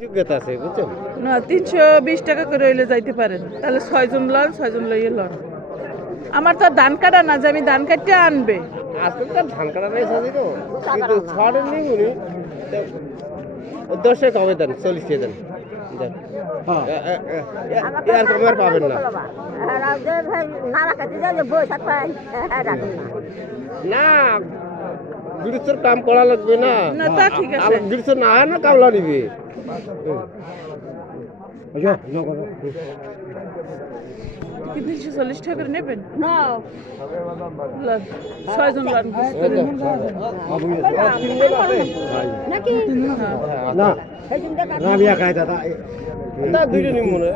যোগ্যতা আছে বুঝছেন না 320 টাকা করে হইলে যাইতে পারেন, তাহলে 6 জন লন, 6 জন লইয়ে লন। আমার তো আর ধান কাটা না যে আমি ধান কাটতে আনবে। আজকে তো ধান কাটা নাই সাজি তো কিন্তু ছাড়েন নি উনি 10 টাকা কমে দেন 40 টাকা দেন এর কমে আর পাবেন না না গিরিচর কাম করা লাগবে না না তা ঠিক আছে, গিরিচর না হয় না কামলা নিবে কি 240 টাকা করে নেবেন? না লন, 6 জন লন নাকি না আমি একাই দাদা না দুইটা নিব মনে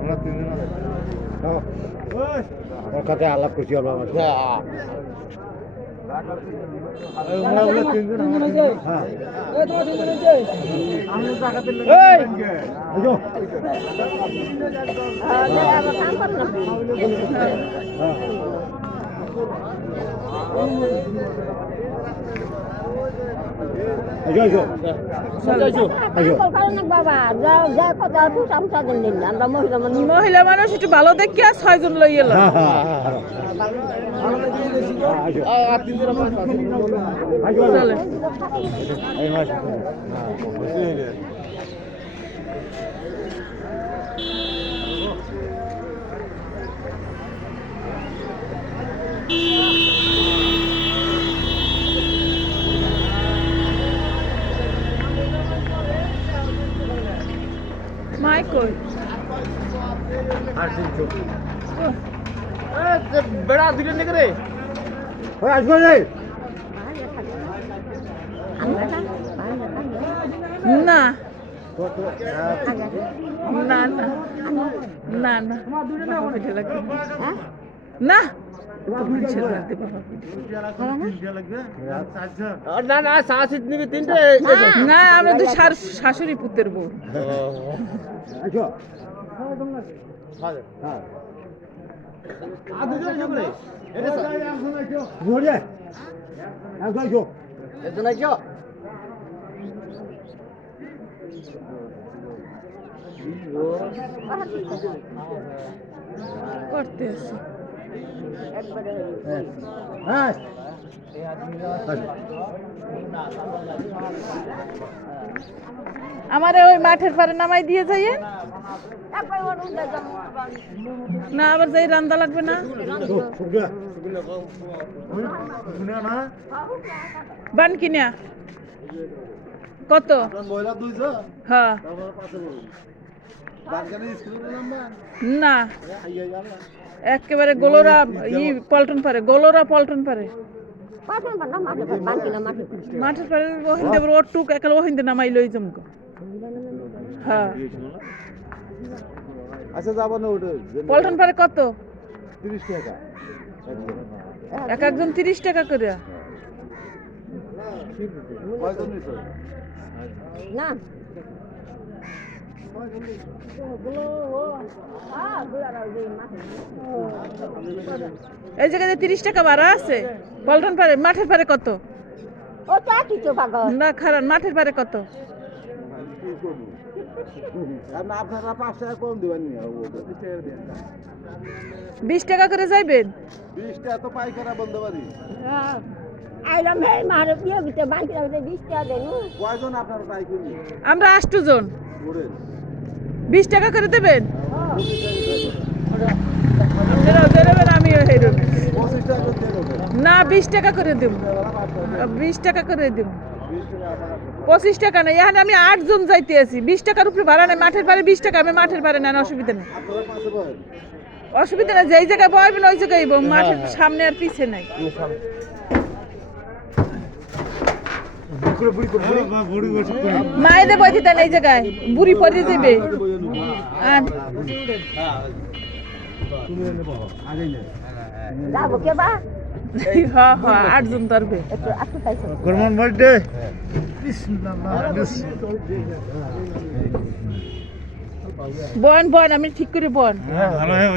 আমরা তিনজন ওর কাছে আলাপ করছি আমরা মহিলা মানুষ একটু ভালো দেখে 6 জন লইয়ে লন। চলে মাইকল বেড়া দুইটা নিয়ে রে আসবো রে না না না না না বাবা পিঠে লাগবে না না না শাশুড়ি নিবি তিনটে না আমরা তো শাশুড়ি পুত্রের বউ। করতে আছে আমারে ওই মাঠের পারে নামাই দিয়ে যাইয়ে না, আবার যাই রান্দা লাগবে না। বান কিনা কত? হ্যাঁ না একেবারে গোলরা পল্টন পারে, গোলরা পল্টন পারে মাঠের পারে ওহিন্দে ওটুক একেবারে ওহিন্দে নামাই লই জমক। হ্যাঁ আচ্ছা যাবো না ওটা পল্টন পারে কত? 30 টাকা এক একজন 30 টাকা করে না। এই জায়গায় 30 টাকা ভাড়া আছে। পল্টন পারে মাঠের পারে কত? না খারাপ মাঠের পারে কত? আপনারা 5 টাকা কম দিবেন 20 টাকা করে যাইবেন। 20 টাকা তো পাইকারা বলতে পারি কয়জন আপনারা পাইকারি? আমরা 8 জন। 20 টাকা করে দেবেন। আমিও হেরুন না 20 টাকা করে দেব, 20 টাকা করে দেব। 25 টাকা না, এখানে আমি 8 জন যাইতে আছি। 20 টাকার উপরে ভাড়া নেই। মাঠের পারে 20 টাকা, আমি মাঠের পারে না, অসুবিধা নেই অসুবিধা নেই। যেই জায়গায় বয়বেন ওই জায়গায় মাঠের সামনে আর পিছে নাই। মায়েদের বইতে দেন এই জায়গায় বুড়ি পরে যাবে। আর হ্যাঁ হ্যাঁ 8 জন ধরবে। বন বন আমি ঠিক করে বন। ভালো হয়